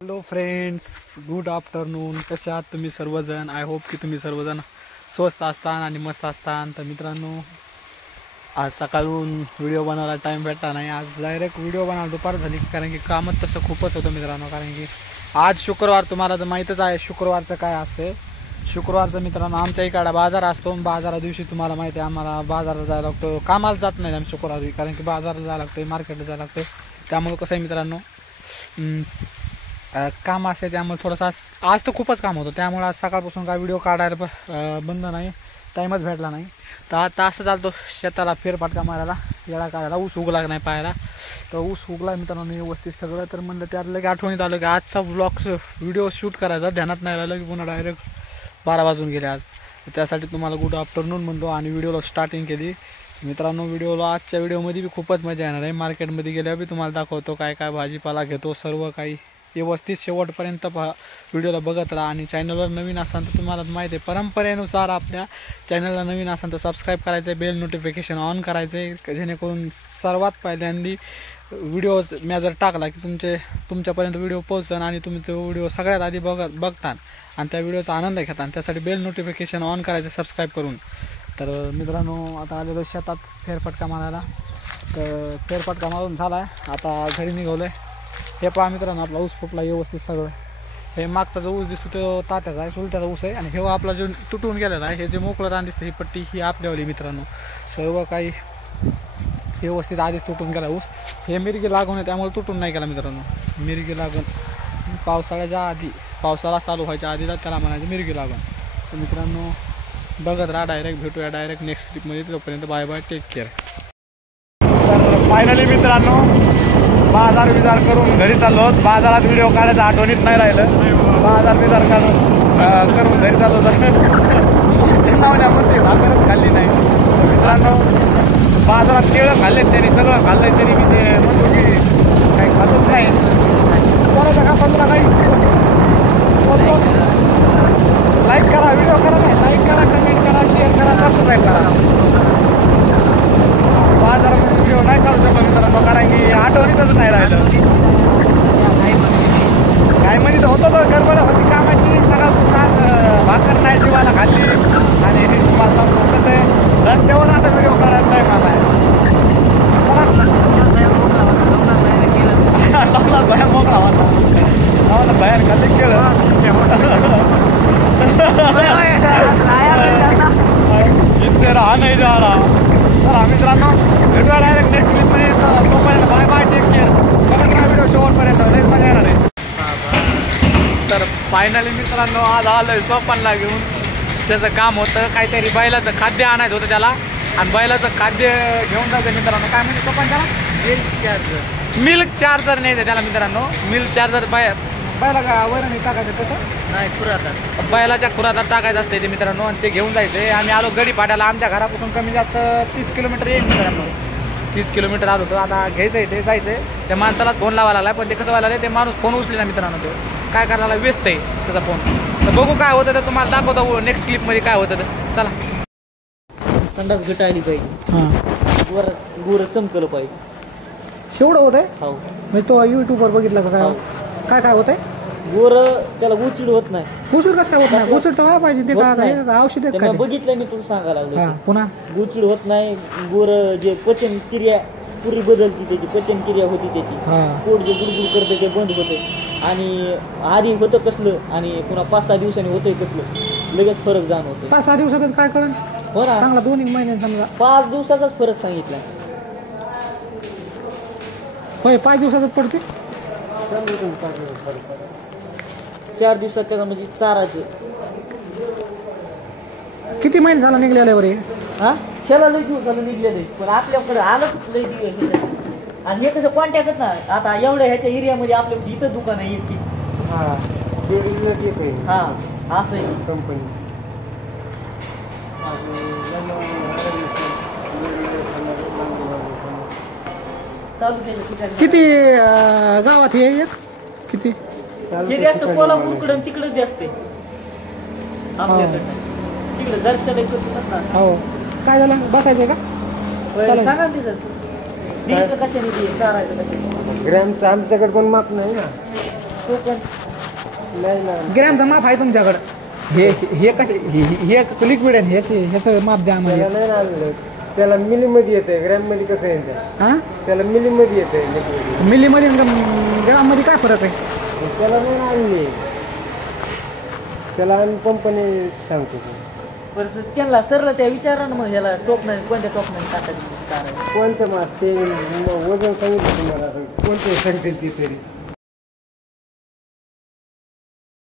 Hello friends, good afternoon. कसे आहात तुम्ही सर्वजण? आय होप की तुम्ही सर्वजण स्वस्त असतान आणि मस्त असतान. तर मित्रांनो, आज सकाळून व्हिडिओ बनवायला टाईम भेटला नाही. आज डायरेक्ट व्हिडिओ बनवायला दुपार झाली, कारण की कामच तसं खूपच होतं मित्रांनो. कारण की आज शुक्रवार, तुम्हाला तर माहीतच आहे शुक्रवारचं काय असते. शुक्रवारचं मित्रांनो आमच्या इकडे बाजार असतो. बाजारा दिवशी तुम्हाला माहिती आहे आम्हाला बाजाराला जायला लागतो. कामाला जात नाही आम्ही शुक्रवारी, कारण की बाजाराला जायला लागतं, मार्केटला जायला लागतं. त्यामुळे कसं आहे मित्रांनो, काम असते. त्यामुळे थोडंसं आज तर खूपच काम होतं. त्यामुळे आज सकाळपासून काय व्हिडिओ काढायला बंद नाही, टाईमच भेटला नाही. तर आता असं चालतो शेताला फेरफटका मारायला, येळा काढायला. ऊस उगला नाही पाहायला, तर ऊस उगला मित्रांनो व्यवस्थित सगळं. तर म्हणलं त्यातलं की आठवणीत आलं की आजचा व्हिडिओ शूट करायचा ध्यानात नाही राहिलं, की पुन्हा डायरेक्ट 12 वाजून गेले आज. त्यासाठी तुम्हाला गुड आफ्टरनून म्हणतो आणि व्हिडिओला स्टार्टिंग केली. मित्रांनो, व्हिडिओला आजच्या व्हिडिओमध्ये बी खूपच मजा येणार आहे. मार्केटमध्ये गेल्यावर बी तुम्हाला दाखवतो काय काय भाजीपाला घेतो, सर्व काही व्यवस्थित शेवटपर्यंत व्हिडिओला बघत राहा. आणि चॅनलवर नवीन असाल तर तुम्हाला माहिती आहे, परंपरेनुसार आपल्या चॅनलला नवीन असाल तर सबस्क्राईब करायचं आहे, बेल नोटिफिकेशन ऑन करायचं आहे, जेणेकरून सर्वात पहिल्यांदी व्हिडिओज मी जर टाकला की तुमच्यापर्यंत व्हिडिओ पोहोचन आणि तुम्ही तो व्हिडिओ सगळ्यात आधी बघता आणि त्या व्हिडिओचा आनंद घेता. त्यासाठी बेल नोटिफिकेशन ऑन करायचं सबस्क्राईब करून. तर मित्रांनो, आता आलेलो शेतात फेरफटका मारायला. तर फेरफटका मारून झाला आहे, आता घरी निघवलं आहे. हे पहा मित्रांनो, आपला ऊस फुटला व्यवस्थित सगळं. हे मागचा जो ऊस दिसतो तो तात्याचा आहे, चुलत्याचा ऊस आहे. आणि हे आपला जो तुटून गेलेला आहे, हे जे मोकळं रान दिसतं ही पट्टी ही आपल्यावली मित्रांनो. सर्व काही व्यवस्थित आधीच तुटून गेला ऊस. हे मिरगी लागून आहे त्यामुळे तुटून नाही गेला मित्रांनो. मिरगी लागून पावसाळ्याच्या आधी, पावसाळा चालू व्हायच्या आधीला त्याला म्हणायचं मिरगी लागून. तर मित्रांनो बघत राहा, डायरेक्ट भेटूया डायरेक्ट नेक्स्ट ट्रिपमध्ये. तोपर्यंत बाय बाय, टेक केअर. तर फायनली मित्रांनो बाजार विजार करून घरी चाललो. बाजारात व्हिडिओ काढायचं आठवणीत नाही राहिलं. बाजार विजार करून घरी चाललो. तर नावण्यामध्ये भाकरच खाल्ली नाही. तर मित्रांनो, बाजारात केळं खाल्लेत त्यांनी, सगळं खाल्लंय तरी मी ते म्हणतो की काही खातच नाही. बोलायचं का पण तुला काही लाईक करा, व्हिडिओ करा, नाही लाईक करा, कमेंट करा, शेअर करा, सबस्क्राईब करा. बाजारामध्ये व्हिडिओ नाही काढू शकतो मित्रांनो, कारण की आठवणीतच नाही राहिलं. काय म्हणजे तर होतं तर गडबड होती कामाची. सगळं भाकर नाही जीवाला खाल्ली. आणि तुम्हाला कसं आहे, रस्त्यावर आता व्हिडिओ काढायचा आहे मला. चला भया मोकळा होता, आम्हाला बाहेर खाली केलं. इससे रहा नहीं जा रहा. चला मित्रांनो, भेटूया डायरेक्ट नेक्स्ट क्लिपमध्ये. तोपर्यंत बाय बाय, टेक केअर. बघत राहा व्हिडिओ शेवटपर्यंत, लयच मजा येणार आहे. तर फायनली मित्रांनो आज आलोय सोपानला घेऊन. त्याचं काम होतं काहीतरी, बैलाचं खाद्य आणायचं होतं त्याला. आणि बैलाचं खाद्य घेऊन जायचं मित्रांनो. काय म्हणजे सोपान त्याला मिल्क चार्जर न्यायचं त्याला मित्रांनो. मिल्क चार्जर बैला का वैरण टाकायचं तसं नाही, खुरातात बैलाच्या खुरातात टाकायचं असते ते मित्रांनो. आणि ते घेऊन जायचं. आम्ही आलो गडी पाड्याला. आमच्या घरापासून कमी जास्त 30 किलोमीटर येईल मित्रांनो. 30 किलोमीटर आलो होतं. आता घ्यायचं आहे ते, जायचं आहे. त्या माणसाला फोन लावायला लागला, पण ते कसं व्हायला लागलं, ते माणूस फोन उचले ना मित्रांनो. ते काय करायला व्यस्त आहे त्याचा फोन. तर बघू काय होतं, तर तुम्हाला दाखवतो नेक्स्ट क्लिपमध्ये काय होतं. तर चला. संडास घटायली पाहिजे, हां वर गुर चमकलं पाहिजे. शेवढं होत आहे हो, म्हणजे तो यूट्यूबवर बघितला का काय काय काय होत आहे. गोर त्याला उचीड होत नाही. उशीर कसं काय होत नाही? उशीर तर व्हायला पाहिजे. ते काय औषध आहे का? बघितलंय मी, तुला सांगायला हां लागलो. पुन्हा गुचिड होत नाही. गोर जे पचन क्रिया पुरी बदलती, त्याची पचन क्रिया होती त्याची. हां पोट जे गुडगुड करते ते बंद होते. आणि आधी होतं कसलं आणि पुन्हा 5-6 दिवसांनी होतंय कसलं, लगेच फरक जाणवतो. 5-6 दिवसातच काय कळण? हो ना, चांगला 2-1 महिन्यात समजा. 5 दिवसाचाच फरक सांगितला. होय 5 दिवसातच पडते. 4 दिवसात त्याचा म्हणजे चारायचं. किती महिने झाला निघलेला बरे? हा, ह्याला लई दिवस झालं निघलेलं आहे, पण आपल्याकडे आलं खूप लई दिवस. आणि हे कसं कॉन्टॅक्टच ना. आता एवढ्या ह्याच्या एरियामध्ये आपल्या इथं दुकान आहे एकटीच. हा असं आहे कंपनी. तालुक्याच्या ठिकाणी. किती गावात हे एक किती? हे जास्त कोल्हापूरकडं तिकडं जास्त आहे आपल्याकडनं. तिकडं दर्शन येतो. हो काय झालं, बसायचं का? सांगा तिचं द्यायचं कशाने, चारायचं कशाने. ग्रॅमचं आमच्याकडे पण माप नाही ना. टोकन नाही ना ग्रॅमचं माप आहे तुमच्याकडं? हे कसे हे लिक्विड आहे ह्याचं माप द्या त्याला आम्हाला. नाही ना आणलं त्याला मिलीमध्ये येते ग्रॅममध्ये कसं येते हां त्याला मिलीमध्ये येते मिलीमध्ये आणि ग्राममध्ये काय फरक आहे? त्याला नाही ना आणली त्याला आम्ही कंपनी सांगतो बरं त्यांना सरळ त्या विचारा ना मग ह्याला टोकन कोणत्या टोकन टाकायचं. कोणतं मास ते वजन सांगितलं तुम्हाला आता कोणतं सांगतील ती तरी